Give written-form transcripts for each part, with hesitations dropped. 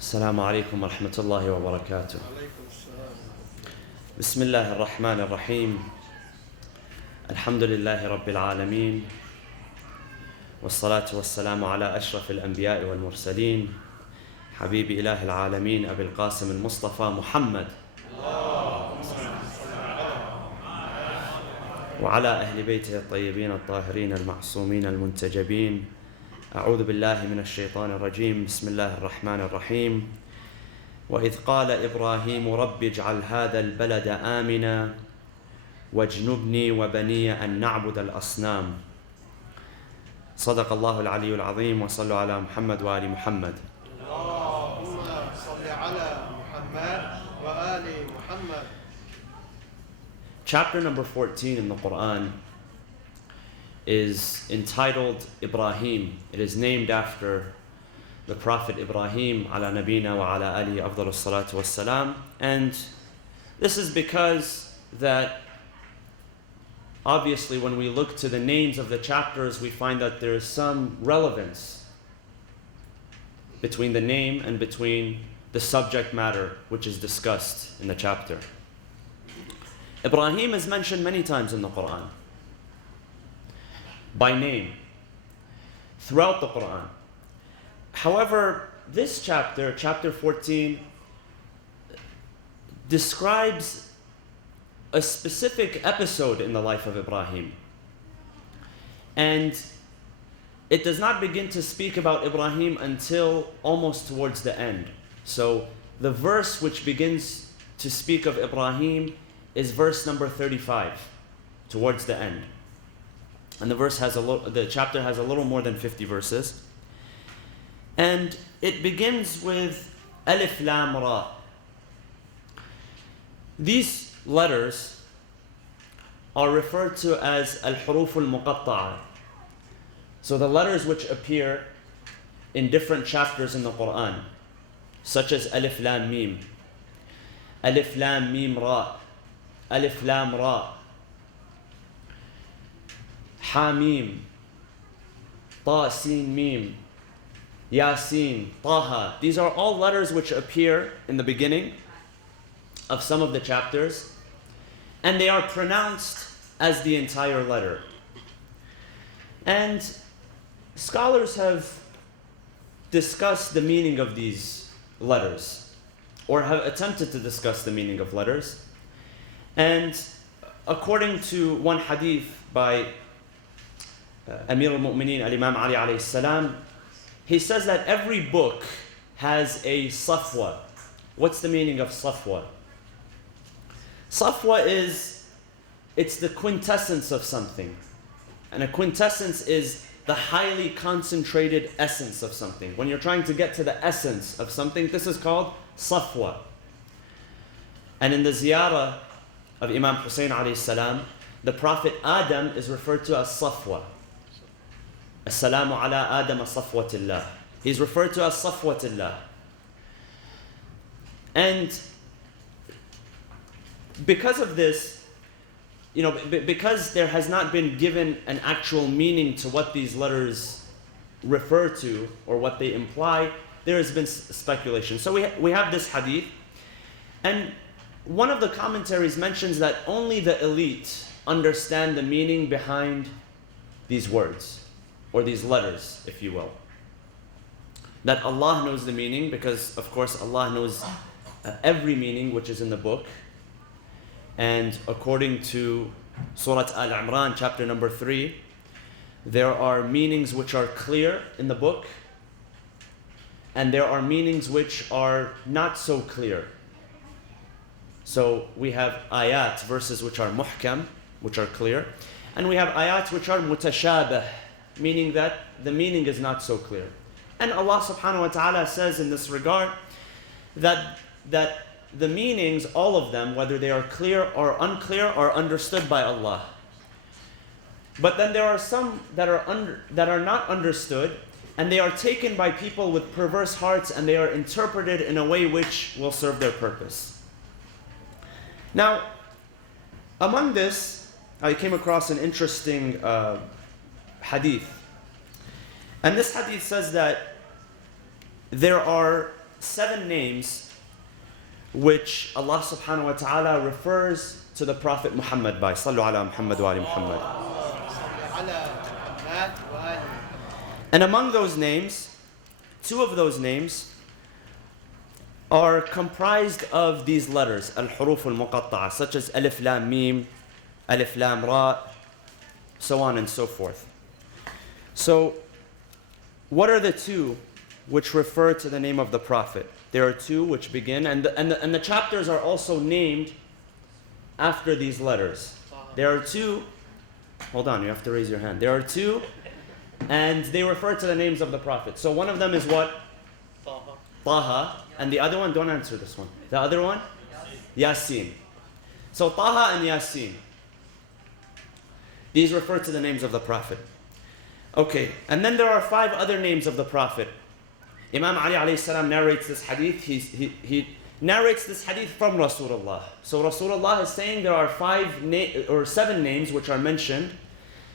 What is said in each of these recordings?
السلام عليكم ورحمة الله وبركاته. بسم الله الرحمن الرحيم. الحمد لله رب العالمين، والصلاة والسلام على أشرف الأنبياء والمرسلين، حبيب إله العالمين أبي القاسم المصطفى محمد، وعلى أهل بيته الطيبين الطاهرين المعصومين المنتجبين. أعوذ بالله من الشيطان الرجيم. بسم الله الرحمن الرحيم. وإذ قال إبراهيم رب اجعل هذا البلد آمنا واجنبني وبني أن نعبد الأصنام. صدق الله العلي العظيم. وصلوا على محمد وآل محمد. اللهم صل على محمد وآل محمد. Chapter number 14 in the Quran is entitled Ibrahim. It is named after the Prophet Ibrahim ala nabina wa ala alihi afdalus salatu wassalam. And this is because that obviously when we look to the names of the chapters, we find that there is some relevance between the name and between the subject matter which is discussed in the chapter. Ibrahim is mentioned many times in the Quran by name throughout the Quran. However, this chapter, chapter 14, describes a specific episode in the life of Ibrahim. And it does not begin to speak about Ibrahim until almost towards the end. So the verse which begins to speak of Ibrahim is verse number 35, towards the end. And the chapter has a little more than 50 verses. And it begins with Alif Lam Ra. These letters are referred to as Al-Huruf Al-Muqatta'a. So the letters which appear in different chapters in the Quran, such as Alif Lam Mim, Alif Lam Mim Ra, Alif Lam Ra, Hamim, Ta Sin Mim, Yasin, Taha. These are all letters which appear in the beginning of some of the chapters, and they are pronounced as the entire letter. And scholars have discussed the meaning of these letters, or have attempted to discuss the meaning of letters. And according to one hadith by Amir al-Mu'mineen al-Imam Ali alayhi salam, he says that every book has a safwa. What's the meaning of safwa? Safwa it's the quintessence of something. And a quintessence is the highly concentrated essence of something. When you're trying to get to the essence of something, this is called safwa. And in the ziyarah of Imam Hussein alayhi salam, the Prophet Adam is referred to as safwa. As-salamu ala Adam safwatillah. He's referred to as safwatillah. And because of this, because there has not been given an actual meaning to what these letters refer to or what they imply, there has been speculation. So we have this hadith, and one of the commentaries mentions that only the elite understand the meaning behind these words, or these letters, if you will. That Allah knows the meaning, because of course Allah knows every meaning which is in the book. And according to Surah Al-Imran, chapter number 3, there are meanings which are clear in the book, and there are meanings which are not so clear. So we have ayat, verses which are muhkam, which are clear, and we have ayat which are mutashabah, meaning that the meaning is not so clear. And Allah subhanahu wa ta'ala says in this regard that the meanings, all of them, whether they are clear or unclear, are understood by Allah. But then there are some that are not understood, and they are taken by people with perverse hearts, and they are interpreted in a way which will serve their purpose. Now, among this, I came across an interesting hadith. And this hadith says that there are 7 names which Allah subhanahu wa ta'ala refers to the Prophet Muhammad by. Sallu ala Muhammad wa ali Muhammad. And among those names, 2 of those names are comprised of these letters, al-huruf al-muqatta'a, such as alif lam mim, alif lam ra, so on and so forth. So, what are the 2 which refer to the name of the Prophet? There are 2 which begin, and the chapters are also named after these letters. There are 2, hold on, you have to raise your hand. There are 2, and they refer to the names of the Prophet. So one of them is what? Taha. And the other one, don't answer this one. The other one? Yasin. So Taha and Yasin. These refer to the names of the Prophet. Okay, and then there are 5 other names of the Prophet. Imam Ali alayhi salam narrates this hadith. He narrates this hadith from Rasulullah. So Rasulullah is saying there are 7 names which are mentioned,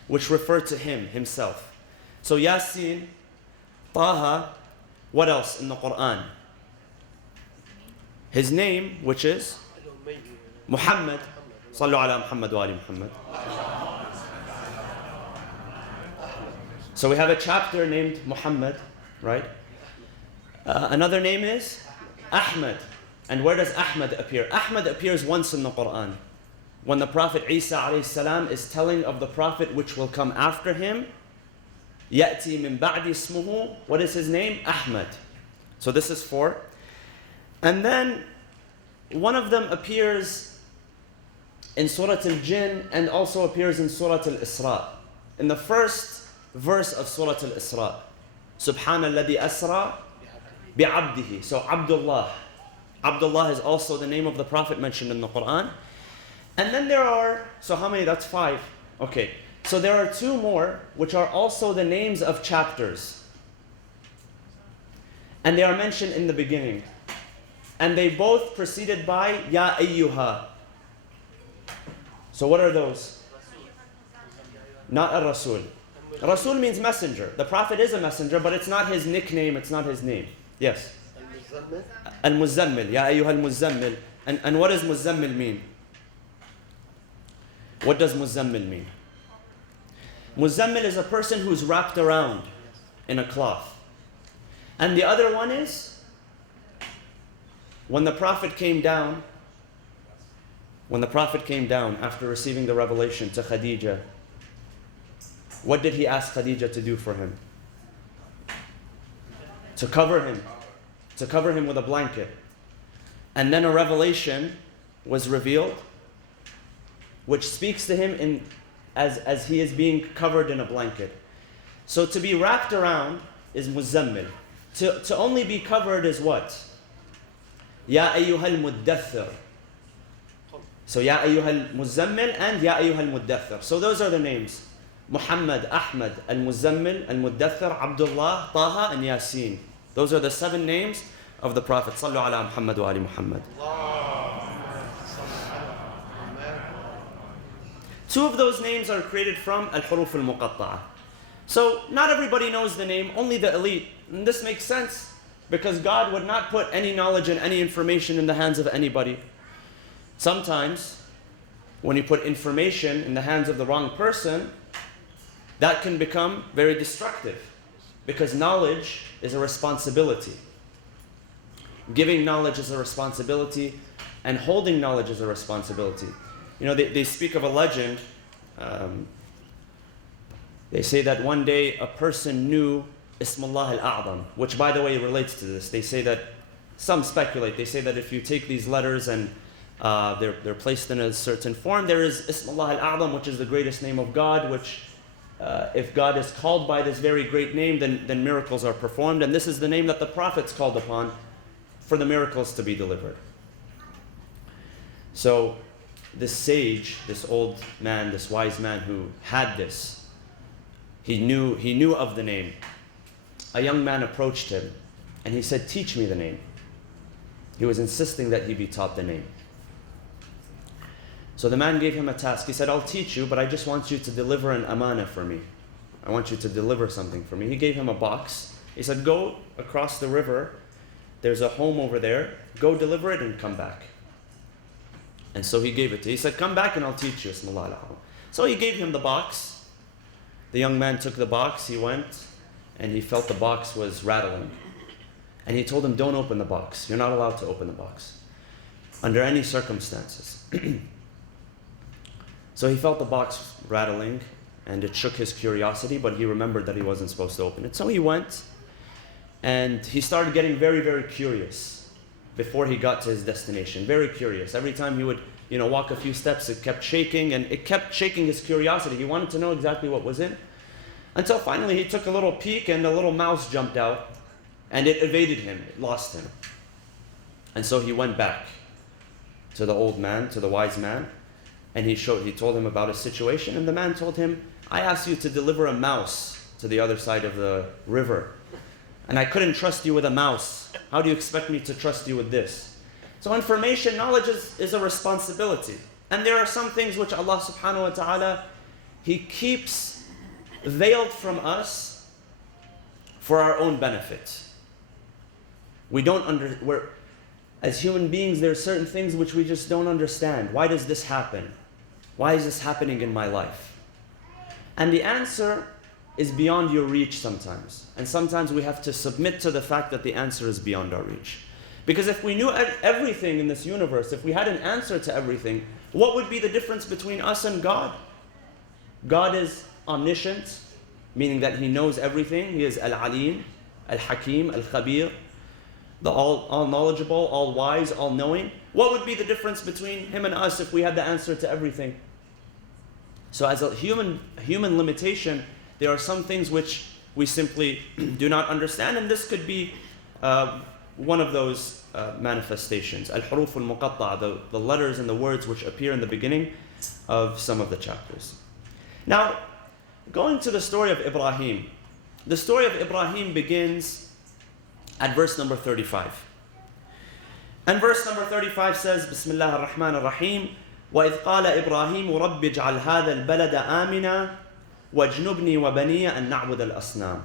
which refer to himself. So Yasin, Taha, what else in the Quran? His name, which is Muhammad. Sallu ala Muhammad wa ali Muhammad. So we have a chapter named Muhammad, right? Another name is Ahmad. And where does Ahmad appear? Ahmad appears once in the Quran. When the Prophet Isa alayhi salam is telling of the Prophet which will come after him, يَأْتِي مِن بَعْدِ اسْمُهُ, what is his name? Ahmad. So this is 4. And then one of them appears in Surah Al-Jinn and also appears in Surah Al-Isra. In the first verse of Surah Al-Isra, Subhana alladhi asra bi'abdihi. So Abdullah. Abdullah is also the name of the Prophet mentioned in the Quran. And then there are, so how many? That's 5. Okay. So there are 2 more, which are also the names of chapters. And they are mentioned in the beginning. And they both preceded by Ya Ayyuha. So what are those? Not a Rasul. Rasul means messenger. The Prophet is a messenger, but it's not his nickname, it's not his name. Yes? Al-Muzammil. Ya Ayyuha al-Muzammil. And what does Muzammil mean? What does Muzammil mean? Muzammil is a person who's wrapped around in a cloth. And the other one is, when the Prophet came down after receiving the revelation to Khadija, what did he ask Khadija to do for him? To cover him with a blanket. And then a revelation was revealed, which speaks to him as he is being covered in a blanket. So to be wrapped around is muzammil. To only be covered is what? Ya ayyuhal muddathir. So Ya ayyuhal muzammil and Ya ayyuhal muddathir. So those are the names. Muhammad, Ahmad, al-Muzammil, al-Muddathir, Abdullah, Taha, and Yasin. Those are the 7 names of the Prophet. Sallu ala Muhammad wa ali Muhammad. 2 of those names are created from al-huruf al-muqatta'a. So not everybody knows the name, only the elite. And this makes sense because God would not put any knowledge and any information in the hands of anybody. Sometimes when you put information in the hands of the wrong person, that can become very destructive because knowledge is a responsibility. Giving knowledge is a responsibility and holding knowledge is a responsibility. You know, they speak of a legend. They say that one day a person knew Ismullah al-A'zam, which by the way relates to this. They say that, some speculate, they say that if you take these letters and they're placed in a certain form, there is Ismullah al-A'zam, which is the greatest name of God, which if God is called by this very great name, then miracles are performed. And this is the name that the prophets called upon for the miracles to be delivered. So this sage, this old man, this wise man who had this, he knew of the name. A young man approached him and he said, "Teach me the name." He was insisting that he be taught the name. So the man gave him a task. He said, "I'll teach you, but I just want you to deliver an amana for me. I want you to deliver something for me." He gave him a box. He said, "Go across the river. There's a home over there. Go deliver it and come back." And so he gave it to him. He said, "Come back and I'll teach you." So he gave him the box. The young man took the box. He went and he felt the box was rattling. And he told him, "Don't open the box. You're not allowed to open the box under any circumstances." So he felt the box rattling and it shook his curiosity, but he remembered that he wasn't supposed to open it. So he went and he started getting very, very curious before he got to his destination. Very curious. Every time he would, walk a few steps, it kept shaking, and it kept shaking his curiosity. He wanted to know exactly what was in. Until finally he took a little peek and a little mouse jumped out and it evaded him. It lost him. And so he went back to the old man, to the wise man, and he told him about his situation, and the man told him, "I asked you to deliver a mouse to the other side of the river, and I couldn't trust you with a mouse. How do you expect me to trust you with this?" So information, knowledge is a responsibility. And there are some things which Allah subhanahu wa ta'ala, He keeps veiled from us for our own benefit. As human beings, there are certain things which we just don't understand. Why does this happen? Why is this happening in my life? And the answer is beyond your reach sometimes. And sometimes we have to submit to the fact that the answer is beyond our reach. Because if we knew everything in this universe, if we had an answer to everything, what would be the difference between us and God? God is omniscient, meaning that He knows everything. He is Al-Alim, Al-Hakim, Al-Khabir, the all knowledgeable, all wise, all knowing. What would be the difference between Him and us if we had the answer to everything? So as a human limitation, there are some things which we simply do not understand, and this could be one of those manifestations. Al-Huruf al-Muqatta'a, the letters and the words which appear in the beginning of some of the chapters. Now, going to the story of Ibrahim. The story of Ibrahim begins at verse number 35. And verse number 35 says, Bismillah ar-Rahman ar-Rahim, وَإِذْ قَالَ إِبْرَاهِيمُ رَبِّ اجْعَلْ هَذَا الْبَلَدَ آمِنًا وَاجْنُبْنِي وَبَنِيَ أَن نَعْبُدَ الْأَصْنَامِ.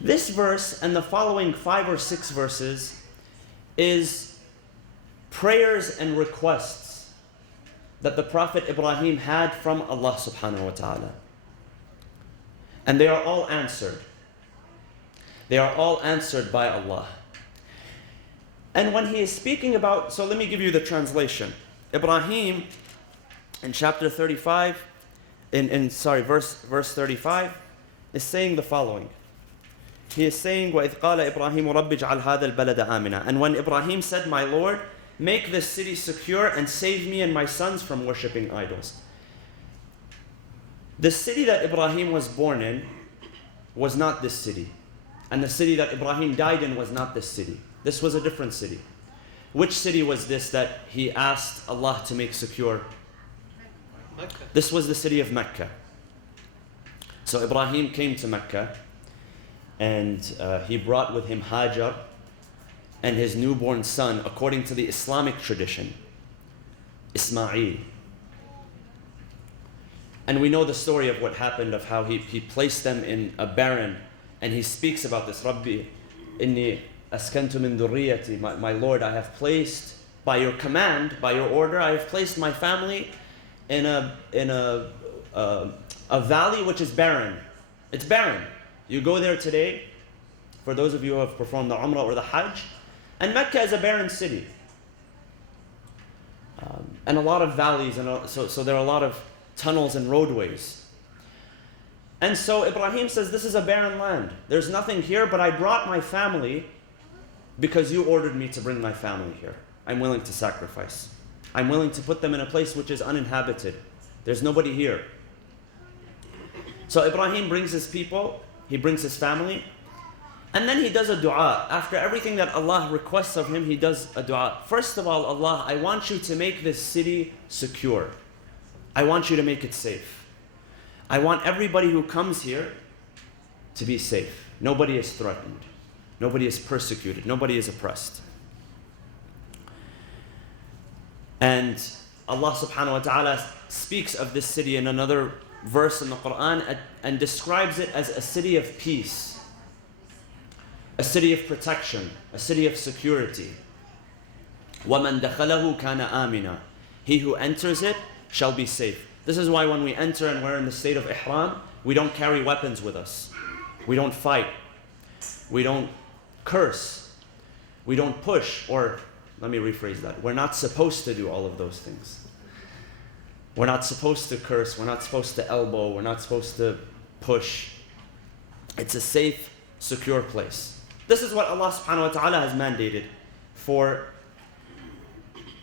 This verse and the following 5 or 6 verses is prayers and requests that the Prophet Ibrahim had from Allah subhanahu wa ta'ala. And they are all answered. They are all answered by Allah. And when he is speaking about, so let me give you the translation. Ibrahim in chapter 35, verse 35 is saying the following. He is saying, وَإِذْ قَالَ إِبْرَاهِيمُ رَبِّ اجْعَلْ هَذَا الْبَلَدَ آمِنًا. And when Ibrahim said, "My Lord, make this city secure and save me and my sons from worshipping idols." The city that Ibrahim was born in was not this city. And the city that Ibrahim died in was not this city. This was a different city. Which city was this that he asked Allah to make secure? Mecca. This was the city of Mecca. So Ibrahim came to Mecca, and he brought with him Hajar and his newborn son, according to the Islamic tradition, Ismail. And we know the story of what happened, of how he placed them in a barren, and he speaks about this. Rabbi, inni askantu min dhurriyati, my Lord, I have placed, by your command, by your order, I have placed my family in a valley which is barren. It's barren. You go there today, for those of you who have performed the Umrah or the Hajj, and Mecca is a barren city. And a lot of valleys, and so there are a lot of tunnels and roadways. And so Ibrahim says, this is a barren land. There's nothing here, but I brought my family because you ordered me to bring my family here. I'm willing to sacrifice. I'm willing to put them in a place which is uninhabited. There's nobody here. So Ibrahim brings his people, he brings his family, And then he does a dua. After everything that Allah requests of him, he does a dua. First of all, Allah, I want you to make this city secure. I want you to make it safe. I want everybody who comes here to be safe. Nobody is threatened. Nobody is persecuted. Nobody is oppressed. And Allah subhanahu wa ta'ala speaks of this city in another verse in the Quran and describes it as a city of peace, a city of protection, a city of security. وَمَنْ دَخَلَهُ كَانَ آمِنًا. He who enters it shall be safe. This is why when we enter and we're in the state of ihram, we don't carry weapons with us. We don't fight. We don't curse. We don't push, or let me rephrase that. We're not supposed to do all of those things. We're not supposed to curse. We're not supposed to elbow. We're not supposed to push. It's a safe, secure place. This is what Allah subhanahu wa ta'ala has mandated for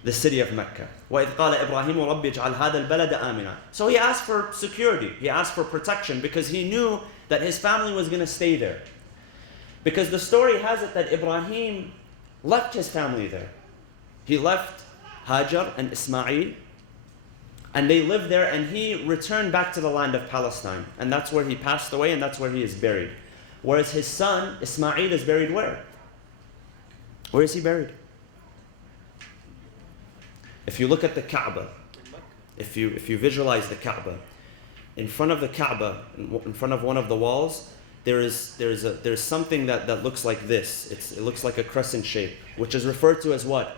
the city of Mecca. وَإِذْ قَالَ إِبْرَاهِيمُ رَبِّ اجْعَلْ هَذَا الْبَلَدَ آمِنًا. So he asked for security. He asked for protection because he knew that his family was going to stay there. Because the story has it that Ibrahim left his family there. He left Hajar and Ismail, and they lived there, and he returned back to the land of Palestine. And that's where he passed away, and that's where he is buried. Whereas his son, Ismail, is buried where? Where is he buried? If you look at the Kaaba, if you visualize the Kaaba, in front of the Kaaba, in front of one of the walls, there's something that looks like this. It looks like a crescent shape, which is referred to as what?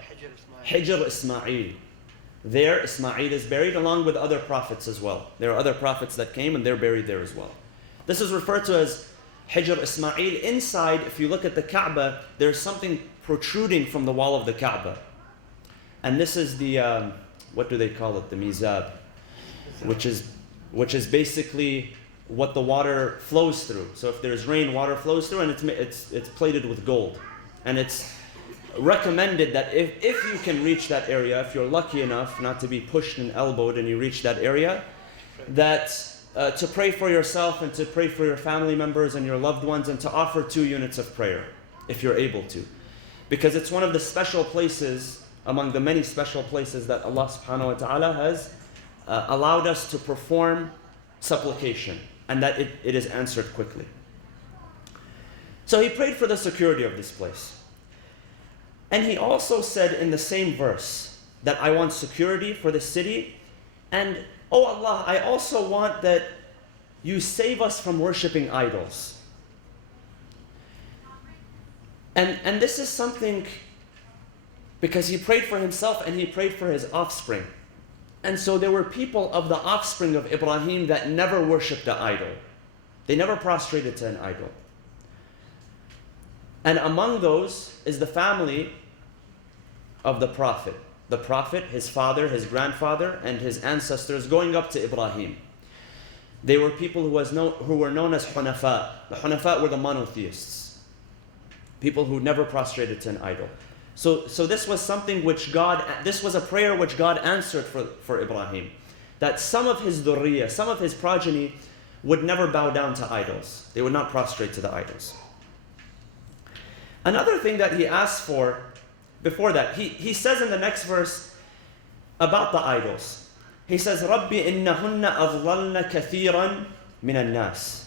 Hijr Ismail. There, Ismail is buried along with other prophets as well. There are other prophets that came and they're buried there as well. This is referred to as Hijr Ismail. Inside, if you look at the Kaaba, there's something protruding from the wall of the Kaaba. And this is the, what do they call it? The mizab, which is basically what the water flows through. So if there's rain, water flows through, and it's plated with gold. And it's recommended that if you can reach that area, if you're lucky enough not to be pushed and elbowed and you reach that area, that to pray for yourself and to pray for your family members and your loved ones and to offer 2 units of prayer, if you're able to. Because it's one of the special places, among the many special places that Allah subhanahu wa ta'ala has allowed us to perform supplication, and that it is answered quickly. So he prayed for the security of this place. And he also said in the same verse that I want security for the city, and oh Allah, I also want that you save us from worshipping idols. And this is something, because he prayed for himself and he prayed for his offspring. And so there were people of the offspring of Ibrahim that never worshipped an idol. They never prostrated to an idol. And among those is the family of the Prophet. The Prophet, his father, his grandfather, and his ancestors going up to Ibrahim. They were people who were known as Hunafa. The Hunafa were the monotheists. People who never prostrated to an idol. So this was something which this was a prayer which God answered for Ibrahim. That some of his dhurriyyah, some of his progeny would never bow down to idols. They would not prostrate to the idols. Another thing that he asked for, before that, he says in the next verse about the idols. He says, رَبِّ إِنَّهُنَّ أَضْلَلْنَ كَثِيرًا مِنَ النَّاسِ.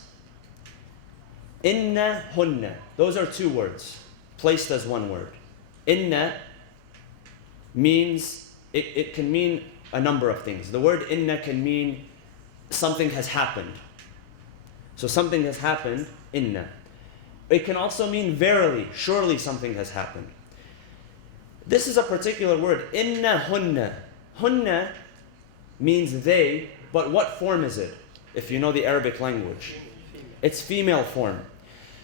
إِنَّهُنَّ. Those are 2 words, placed as 1 word. Inna means, it can mean a number of things. The word inna can mean something has happened. So something has happened, inna. It can also mean verily, surely something has happened. This is a particular word, inna hunna. Hunna means they, but what form is it? If you know the Arabic language. It's female form.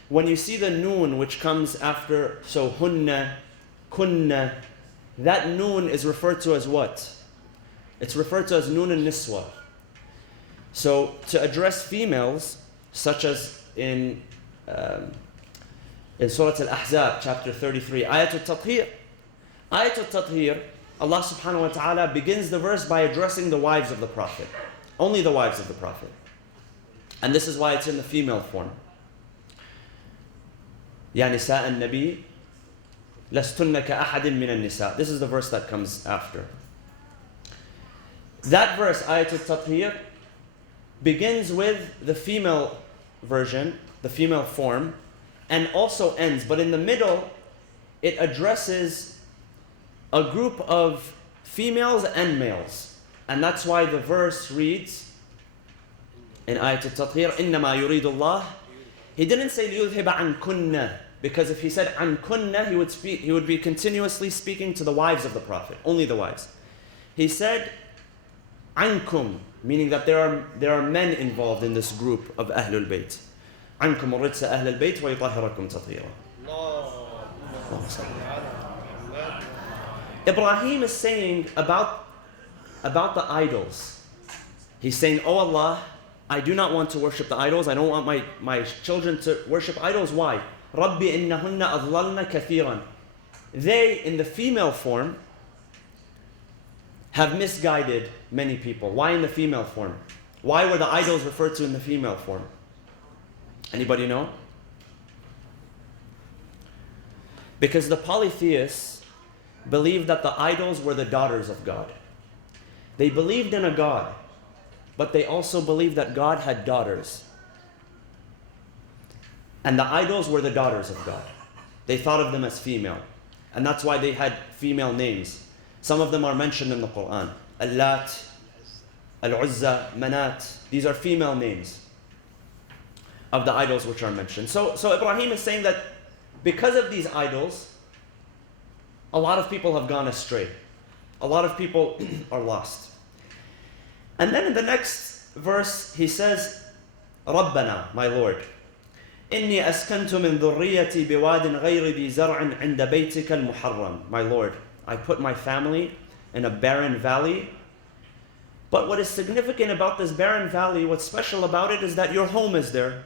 When you see the noon which comes after, so hunna, kunna, that noon is referred to as what? It's referred to as noon al-niswa. So to address females, such as in Surah Al-Ahzab, chapter 33, Ayatul Tathir. Ayatul Tathir, Allah subhanahu wa ta'ala begins the verse by addressing the wives of the Prophet. Only the wives of the Prophet. And this is why it's in the female form. يا نساء النبي لستن كأحد من النساء. This is the verse that comes after. That verse, Ayat al-Tathir, begins with the female version, the female form, and also ends. But in the middle, it addresses a group of females and males. And that's why the verse reads in Ayat al-Tathir, إِنَّمَا يُرِيدُ اللَّهِ. He didn't say لِيُذْهِبَ عَنْكُنَّ, because if he said عَنْكُنَّ, he would be continuously speaking to the wives of the Prophet, only the wives. He said عَنْكُمْ, meaning that there are men involved in this group of Ahlul Bayt. عَنْكُمُ الرِّجْسَ أَهْلَ الْبَيْتِ وَيُطَهِّرَكُمْ تَطْهِيرًا. Ibrahim is saying about the idols. He's saying, "Oh Allah, I do not want to worship the idols. I don't want my children to worship idols. Why? رَبِّ إِنَّهُنَّ أَضْلَلْنَ كَثِيرًا." They, in the female form, have misguided many people. Why in the female form? Why were the idols referred to in the female form? Anybody know? Because the polytheists believed that the idols were the daughters of God. They believed in a God, but they also believed that God had daughters. And the idols were the daughters of God. They thought of them as female. And that's why they had female names. Some of them are mentioned in the Quran. Al-Lat, Al-Uzza, Manat. These are female names of the idols which are mentioned. So Ibrahim is saying that because of these idols, a lot of people have gone astray. A lot of people are lost. And then in the next verse, he says, رَبَّنَا, my Lord, إِنِّي أَسْكَنْتُ مِنْ ذُرِّيَّتِي بِوَادٍ غَيْرِ ذِي زَرْعٍ عِنْدَ بَيْتِكَ الْمُحَرَّمِ. My Lord, I put my family in a barren valley. But what is significant about this barren valley, what's special about it, is that your home is there.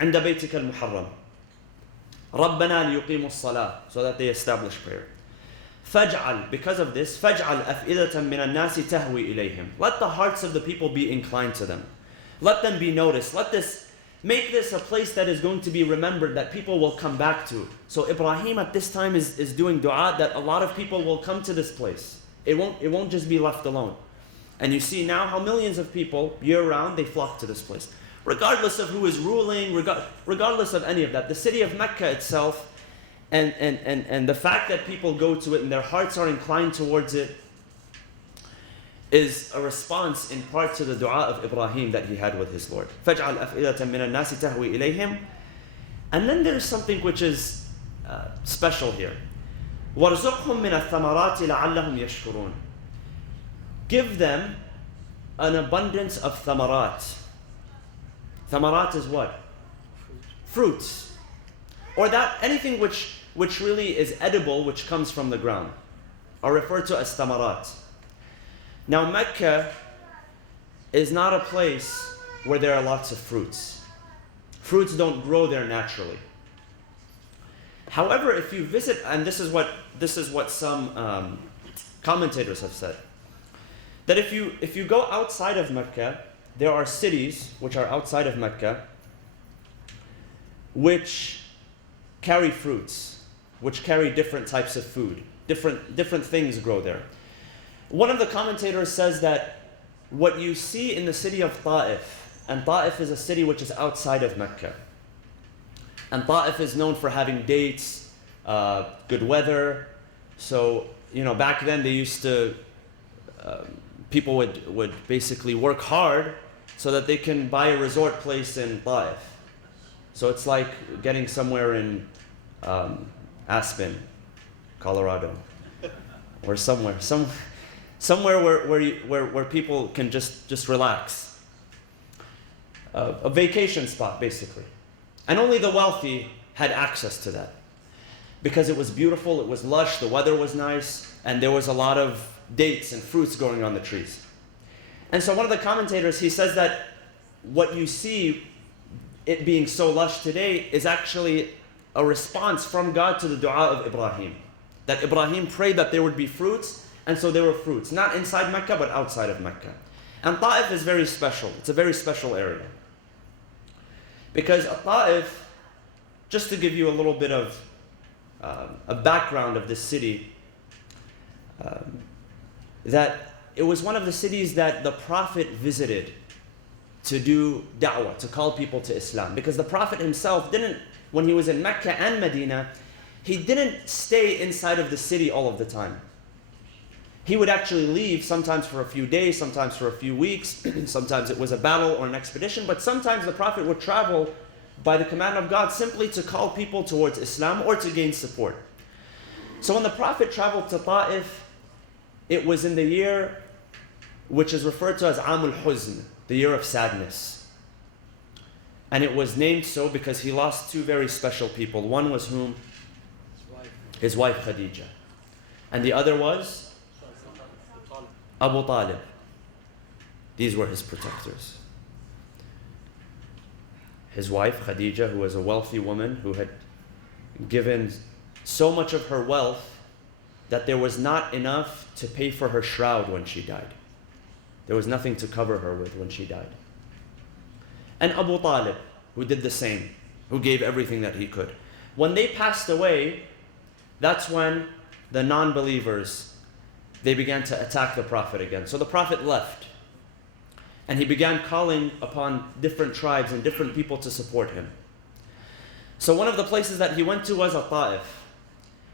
عِنْدَ بَيْتِكَ الْمُحَرَّمِ. رَبَّنَا لِيُقِيمُوا الصَّلَاةِ, so that they establish prayer. فَاجْعَلْ, because of this, فَاجْعَلْ أَفْئِدَةً مِّنَ النَّاسِ تَهْوِي إِلَيْهِمْ. Let the hearts of the people be inclined to them. Let them be noticed. Make this a place that is going to be remembered, that people will come back to. So Ibrahim at this time is doing dua that a lot of people will come to this place. It won't just be left alone. And you see now how millions of people year-round, they flock to this place. Regardless of who is ruling, regardless of any of that. The city of Mecca itself, and the fact that people go to it and their hearts are inclined towards it, is a response in part to the dua of Ibrahim that he had with his Lord. فَاجْعَلْ أَفْئِدَةً مِّنَ النَّاسِ تَهْوِي إِلَيْهِمْ. And then there's something which is special here. وَارْزُقْهُم مِّنَ الثَّمَرَاتِ لَعَلَّهُمْ يَشْكُرُونَ. Give them an abundance of thamarat. Thamarat is what? Fruits. Or that anything which really is edible, which comes from the ground, are referred to as thamarat. Now Mecca is not a place where there are lots of fruits. Fruits don't grow there naturally. However, if you visit, and this is what some commentators have said, that if you go outside of Mecca, there are cities which are outside of Mecca which carry fruits, which carry different types of food. Different things grow there. One of the commentators says that what you see in the city of Ta'if, and Ta'if is a city which is outside of Mecca, and Ta'if is known for having dates, good weather. So, back then they used to, people would basically work hard so that they can buy a resort place in Ta'if. So it's like getting somewhere in Aspen, Colorado, or somewhere where people can just relax. A vacation spot, basically. And only the wealthy had access to that. Because it was beautiful, it was lush, the weather was nice, and there was a lot of dates and fruits growing on the trees. And so one of the commentators, he says that what you see, it being so lush today, is actually a response from God to the dua of Ibrahim. That Ibrahim prayed that there would be fruits, and so there were fruits. Not inside Mecca, but outside of Mecca. And Ta'if is very special. It's a very special area. Because Ta'if just to give you a little bit of a background of this city, that it was one of the cities that the Prophet visited to do da'wah, to call people to Islam. Because the Prophet himself didn't, when he was in Mecca and Medina, he didn't stay inside of the city all of the time. He would actually leave, sometimes for a few days, sometimes for a few weeks, sometimes it was a battle or an expedition, but sometimes the Prophet would travel by the command of God simply to call people towards Islam or to gain support. So when the Prophet traveled to Ta'if, it was in the year which is referred to as Amul Huzn, the year of sadness. And it was named so because he lost two very special people. One was whom? His wife Khadija. And the other was Abu Talib. These were his protectors. His wife Khadija, who was a wealthy woman who had given so much of her wealth that there was not enough to pay for her shroud when she died. There was nothing to cover her with when she died. And Abu Talib, who did the same, who gave everything that he could. When they passed away, that's when the non-believers, they began to attack the Prophet again. So the Prophet left. And he began calling upon different tribes and different people to support him. So one of the places that he went to was Ta'if.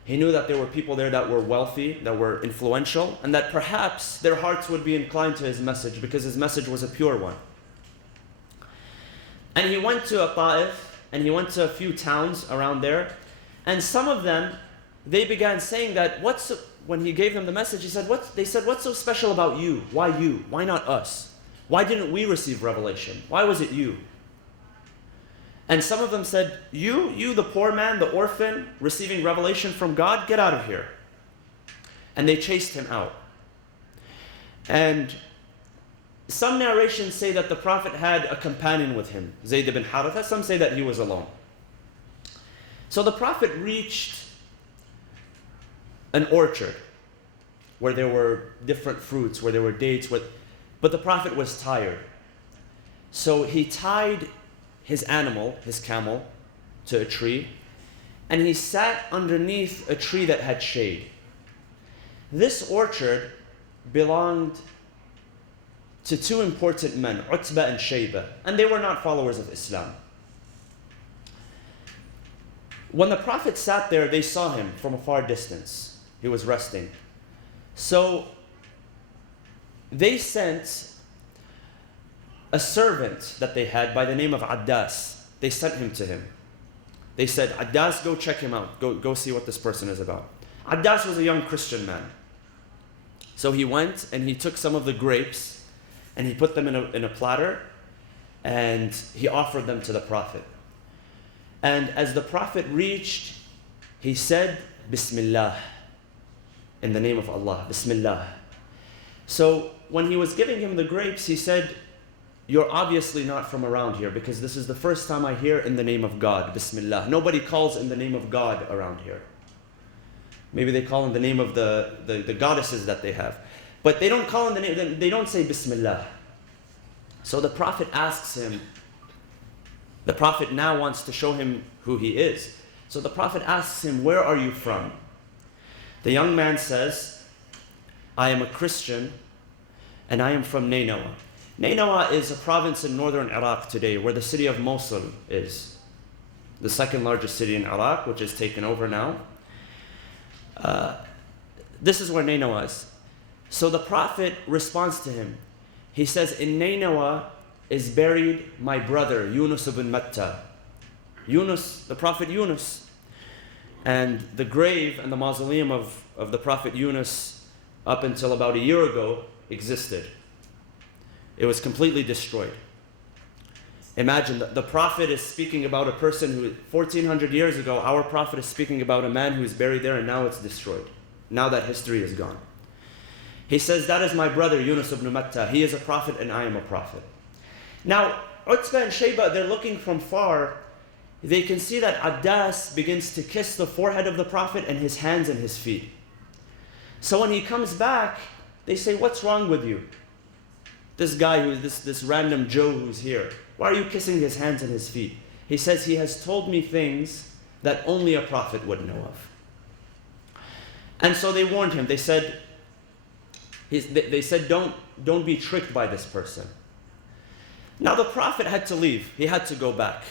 He knew that there were people there that were wealthy, that were influential, and that perhaps their hearts would be inclined to his message because his message was a pure one. And he went to Ta'if, and he went to a few towns around there, and some of them, they began saying that, when he gave them the message, they said, what's so special about you? Why you? Why not us? Why didn't we receive revelation? Why was it you? And some of them said, you the poor man, the orphan, receiving revelation from God, get out of here. And they chased him out. And some narrations say that the Prophet had a companion with him, Zayd ibn Haritha. Some say that he was alone. So the Prophet reached an orchard where there were different fruits, where there were dates, but the Prophet was tired. So he tied his animal, his camel, to a tree, and he sat underneath a tree that had shade. This orchard belonged to two important men, Utbah and Shayba, and they were not followers of Islam. When the Prophet sat there, they saw him from a far distance. He was resting. So they sent a servant that they had by the name of Addas. They sent him to him. They said, Addas, go check him out. Go see what this person is about. Addas was a young Christian man. So he went and he took some of the grapes and he put them in a platter and he offered them to the Prophet. And as the Prophet reached, he said, Bismillah, in the name of Allah, Bismillah. So when he was giving him the grapes, he said, you're obviously not from around here because this is the first time I hear in the name of God, Bismillah. Nobody calls in the name of God around here. Maybe they call in the name of the goddesses that they have. But they don't call in the name, they don't say Bismillah. So the Prophet asks him, the Prophet now wants to show him who he is. So the Prophet asks him, where are you from? The young man says, I am a Christian and I am from Nainawa. Nainawa is a province in northern Iraq today where the city of Mosul is. The second largest city in Iraq, which is taken over now. This is where Nainawa is. So the Prophet responds to him. He says, in Nainawa is buried my brother, Yunus ibn Matta. Yunus, the Prophet Yunus. And the grave and the mausoleum of the Prophet Yunus up until about a year ago existed. It was completely destroyed. Imagine, the Prophet is speaking about a person who, 1400 years ago, our Prophet is speaking about a man who is buried there and now it's destroyed. Now that history is gone. He says, that is my brother Yunus ibn Matta. He is a prophet and I am a prophet. Now, Utbah and Shayba, they're looking from far. They can see that Addas begins to kiss the forehead of the Prophet and his hands and his feet. So when he comes back, they say, what's wrong with you? This guy, this random Joe who's here, why are you kissing his hands and his feet? He says, he has told me things that only a prophet would know of. And so they warned him. They said, don't be tricked by this person. Now the prophet had to leave. He had to go back.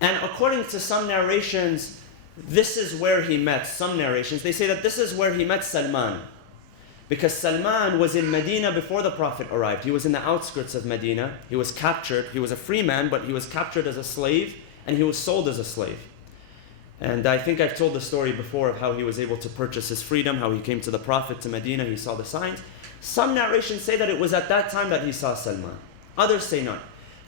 And according to some narrations, this is where he met. Some narrations, they say that this is where he met Salman. Because Salman was in Medina before the prophet arrived. He was in the outskirts of Medina. He was captured. He was a free man, but he was captured as a slave, and he was sold as a slave. And I think I've told the story before of how he was able to purchase his freedom, how he came to the prophet to Medina, he saw the signs. Some narrations say that it was at that time that he saw Salman. Others say not.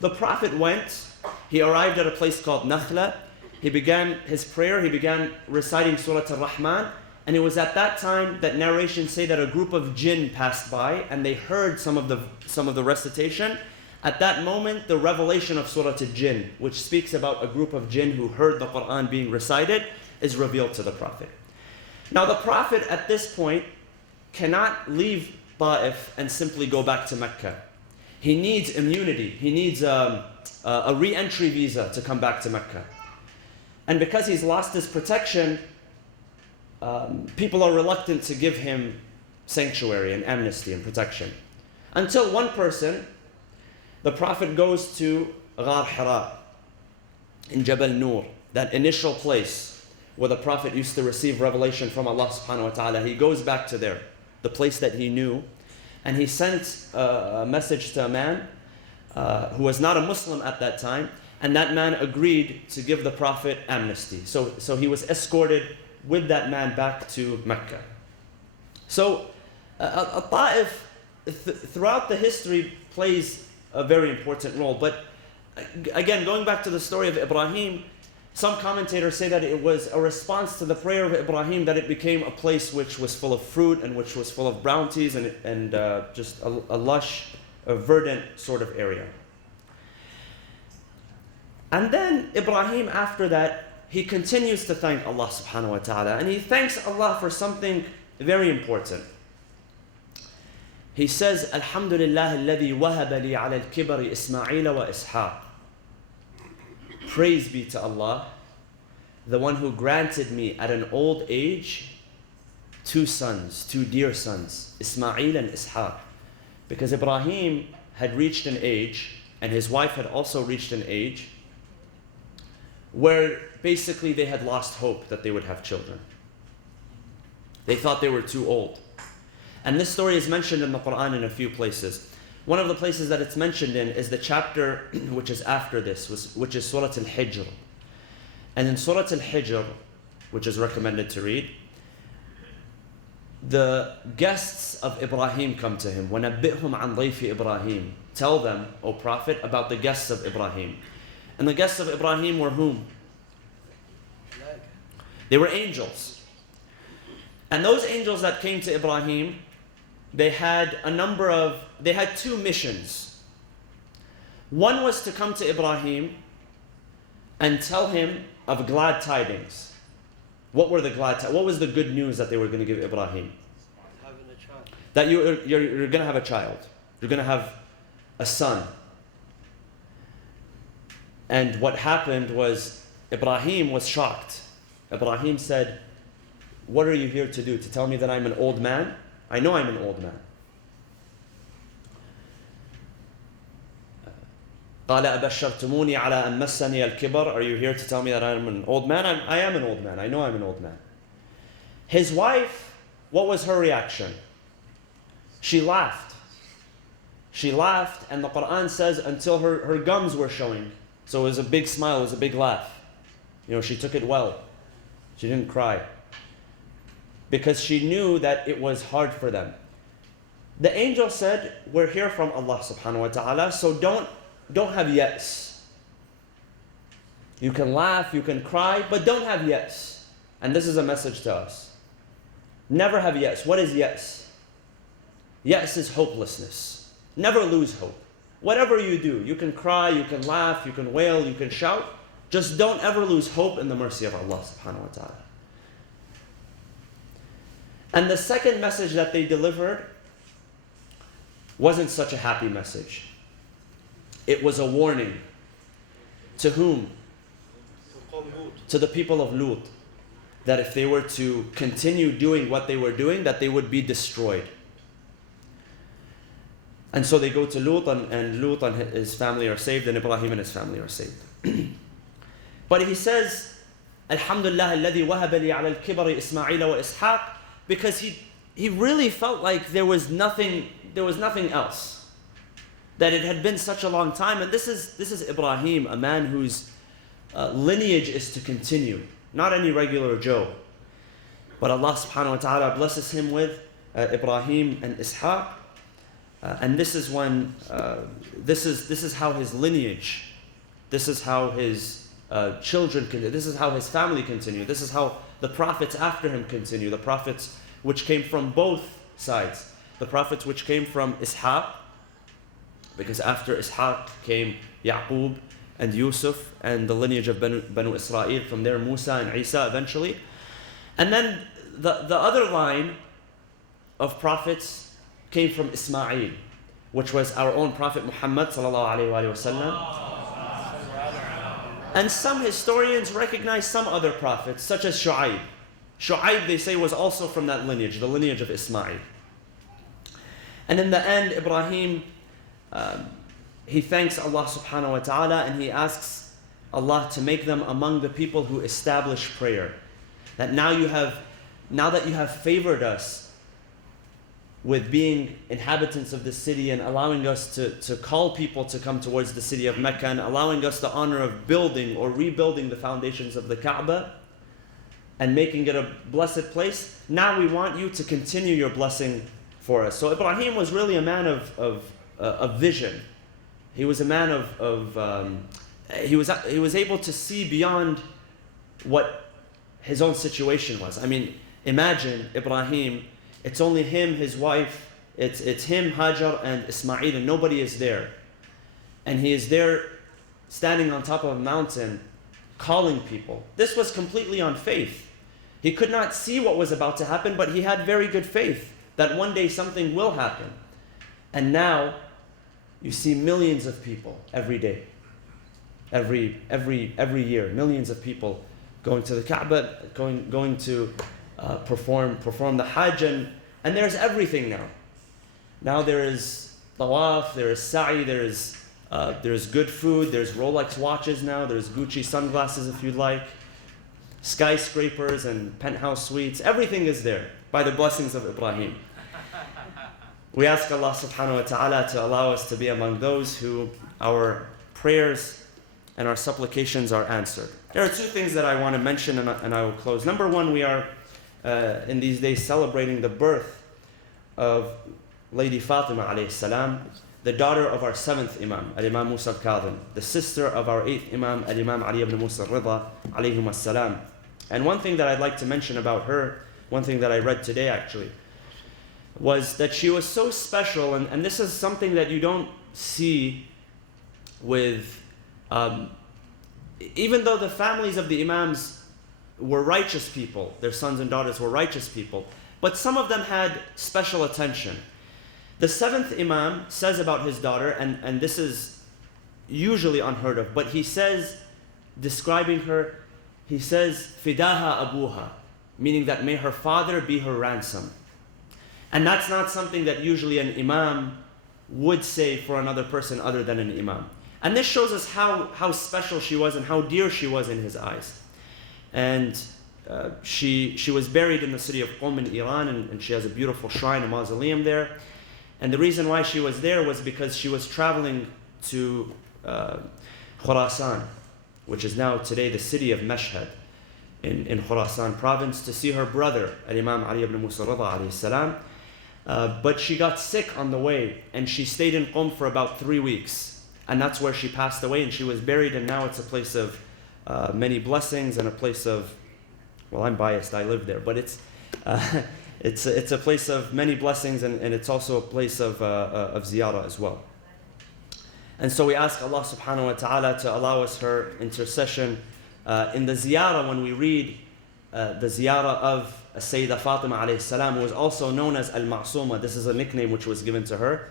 The prophet went, he arrived at a place called Nakhla. He began his prayer, he began reciting Surah Al-Rahman. And it was at that time that narrations say that a group of jinn passed by and they heard some of the recitation. At that moment, the revelation of Surah Al-Jinn, which speaks about a group of jinn who heard the Quran being recited, is revealed to the Prophet. Now the Prophet at this point cannot leave Ta'if and simply go back to Mecca. He needs immunity. He needs a re-entry visa to come back to Mecca. And because he's lost his protection, people are reluctant to give him sanctuary and amnesty and protection. Until one person, the Prophet goes to Ghar Hira in Jabal Nur, that initial place where the Prophet used to receive revelation from Allah subhanahu wa ta'ala. He goes back to there, the place that he knew, and he sent a message to a man who was not a Muslim at that time, and that man agreed to give the Prophet amnesty. So he was escorted with that man back to Mecca. So Ta'if throughout the history plays a very important role. But again, going back to the story of Ibrahim, some commentators say that it was a response to the prayer of Ibrahim that it became a place which was full of fruit and which was full of bounties and just a lush, a verdant sort of area. And then Ibrahim, after that, he continues to thank Allah subhanahu wa ta'ala, and he thanks Allah for something very important. He says, Alhamdulillah alladhi wahaba li ala al-kibari Ismaila wa Ishaq. Praise be to Allah, the one who granted me at an old age two sons, two dear sons, Ismail and Ishaq. Because Ibrahim had reached an age, and his wife had also reached an age, where basically they had lost hope that they would have children. They thought they were too old. And this story is mentioned in the Quran in a few places. One of the places that it's mentioned in is the chapter which is after this, which is Surah Al-Hijr. And in Surah Al-Hijr, which is recommended to read, the guests of Ibrahim come to him. وَنَبِّئْهُمْ عَنْ ضَيْفِ Ibrahim. Tell them, O Prophet, about the guests of Ibrahim. And the guests of Ibrahim were whom? They were angels. And those angels that came to Ibrahim, they had two missions. One was to come to Ibrahim and tell him of glad tidings. What were the what was the good news that they were going to give Ibrahim? Having a child. That you're going to have a child. You're going to have a son. And what happened was Ibrahim was shocked. Ibrahim said, what are you here to do? To tell me that I'm an old man? I know I'm an old man. قال أبشرتموني على أن مسني الكبر. Are you here to tell me that I'm an old man? I am an old man. I know I'm an old man. His wife, what was her reaction? She laughed. She laughed, and the Quran says until her gums were showing. So it was a big smile, it was a big laugh. You know, she took it well. She didn't cry. Because she knew that it was hard for them. The angel said, we're here from Allah subhanahu wa ta'ala, so don't have yes. You can laugh, you can cry, but don't have yes. And this is a message to us. Never have yes. What is yes? Yes is hopelessness. Never lose hope. Whatever you do, you can cry, you can laugh, you can wail, you can shout. Just don't ever lose hope in the mercy of Allah subhanahu wa ta'ala. And the second message that they delivered wasn't such a happy message. It was a warning. To whom? قوم هود. To the people of Lut. That if they were to continue doing what they were doing, that they would be destroyed. And so they go to Lut, and Lut and his family are saved, and Ibrahim and his family are saved. But he says, Alhamdulillah alladhi wahaba li ala al-kibari Ismaila wa Ishaq, because he really felt like there was nothing else. That it had been such a long time, and this is Ibrahim, a man whose lineage is to continue, not any regular Joe. But Allah subhanahu wa ta'ala blesses him with Ibrahim and Ishaq, and this is when this is how his lineage, this is how his children continue, this is how his family continue, this is how the prophets after him continue, the prophets which came from both sides, the prophets which came from Ishaq, because after Ishaq came Yaqub and Yusuf and the lineage of Banu Israel, from there Musa and Isa eventually. And then the other line of prophets came from Ismail, which was our own Prophet Muhammad sallallahu alaihi wasallam. And some historians recognize some other prophets, such as Shu'aib. Shu'aib, they say, was also from that lineage, the lineage of Ismail. And in the end, Ibrahim, he thanks Allah subhanahu wa ta'ala, and he asks Allah to make them among the people who establish prayer. That now that you have favored us with being inhabitants of the city and allowing us to call people to come towards the city of Mecca, and allowing us the honor of building or rebuilding the foundations of the Kaaba and making it a blessed place, now we want you to continue your blessing for us. So Ibrahim was really a man of vision. He was a man he was able to see beyond what his own situation was. I mean, imagine Ibrahim, it's only him, his wife, it's him, Hajar, and Ismail, and nobody is there. And he is there standing on top of a mountain calling people. This was completely on faith. He could not see what was about to happen, but he had very good faith that one day something will happen. And now you see millions of people every day, every year, millions of people going to the Kaaba, going to perform the Hajj, and there's everything now. Now there is tawaf, there is sa'i, there's good food, there's Rolex watches now, there's Gucci sunglasses if you'd like, skyscrapers and penthouse suites, everything is there by the blessings of Ibrahim. We ask Allah subhanahu wa ta'ala to allow us to be among those who our prayers and our supplications are answered. There are two things that I want to mention, and I will close. Number one, we are in these days celebrating the birth of Lady Fatima alayhi salam, the daughter of our 7th Imam, Al-Imam Musa al-Kadhim, the sister of our 8th Imam, Al-Imam Ali ibn Musa al-Rida, alayhim as-salam. And one thing that I'd like to mention about her, one thing that I read today actually, was that she was so special, and this is something that you don't see with, even though the families of the Imams were righteous people, their sons and daughters were righteous people, but some of them had special attention. The 7th Imam says about his daughter, and this is usually unheard of, but he says, describing her, he says, Fidaha abuha, meaning that may her father be her ransom. And that's not something that usually an Imam would say for another person other than an Imam. And this shows us how special she was and how dear she was in his eyes. And she was buried in the city of Qom in Iran, and she has a beautiful shrine, a mausoleum there. And the reason why she was there was because she was traveling to Khurasan, which is now today the city of Mashhad in Khurasan province, to see her brother, Imam Ali ibn Musa al-Rida alayhi salam. But she got sick on the way, and she stayed in Qom for about 3 weeks. And that's where she passed away, and she was buried, and now it's a place of many blessings and a place of, well, I'm biased, I live there, but it's a place of many blessings, and it's also a place of ziyarah as well. And so we ask Allah subhanahu wa ta'ala to allow us her intercession in the ziyarah. When we read the ziyarah of Sayyidah Fatima alayhi salam, who was also known as Al-Ma'suma, this is a nickname which was given to her.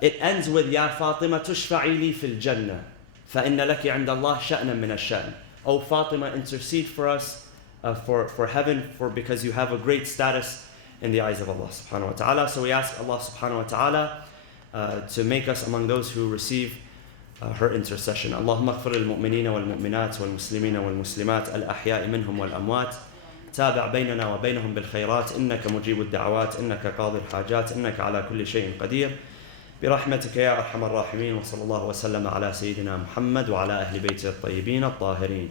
It ends with Ya Fatima tushfa'i li fil jannah. فإن لك عند الله شأنا من الشأن. O Fatima, intercede for us, for heaven, because you have a great status in the eyes of Allah subhanahu wa ta'ala. So we ask Allah subhanahu wa ta'ala to make us among those who receive her intercession. اللهم اغفر للمؤمنين والمؤمنات والمسلمين والمسلمات الأحياء منهم والأموات. تابع بيننا وبينهم بالخيرات إنك مجيب الدعوات إنك قاضي الحاجات إنك على كل شيء قدير برحمتك يا أرحم الراحمين. وصلى الله وسلم على سيدنا محمد وعلى أهل بيته الطيبين الطاهرين.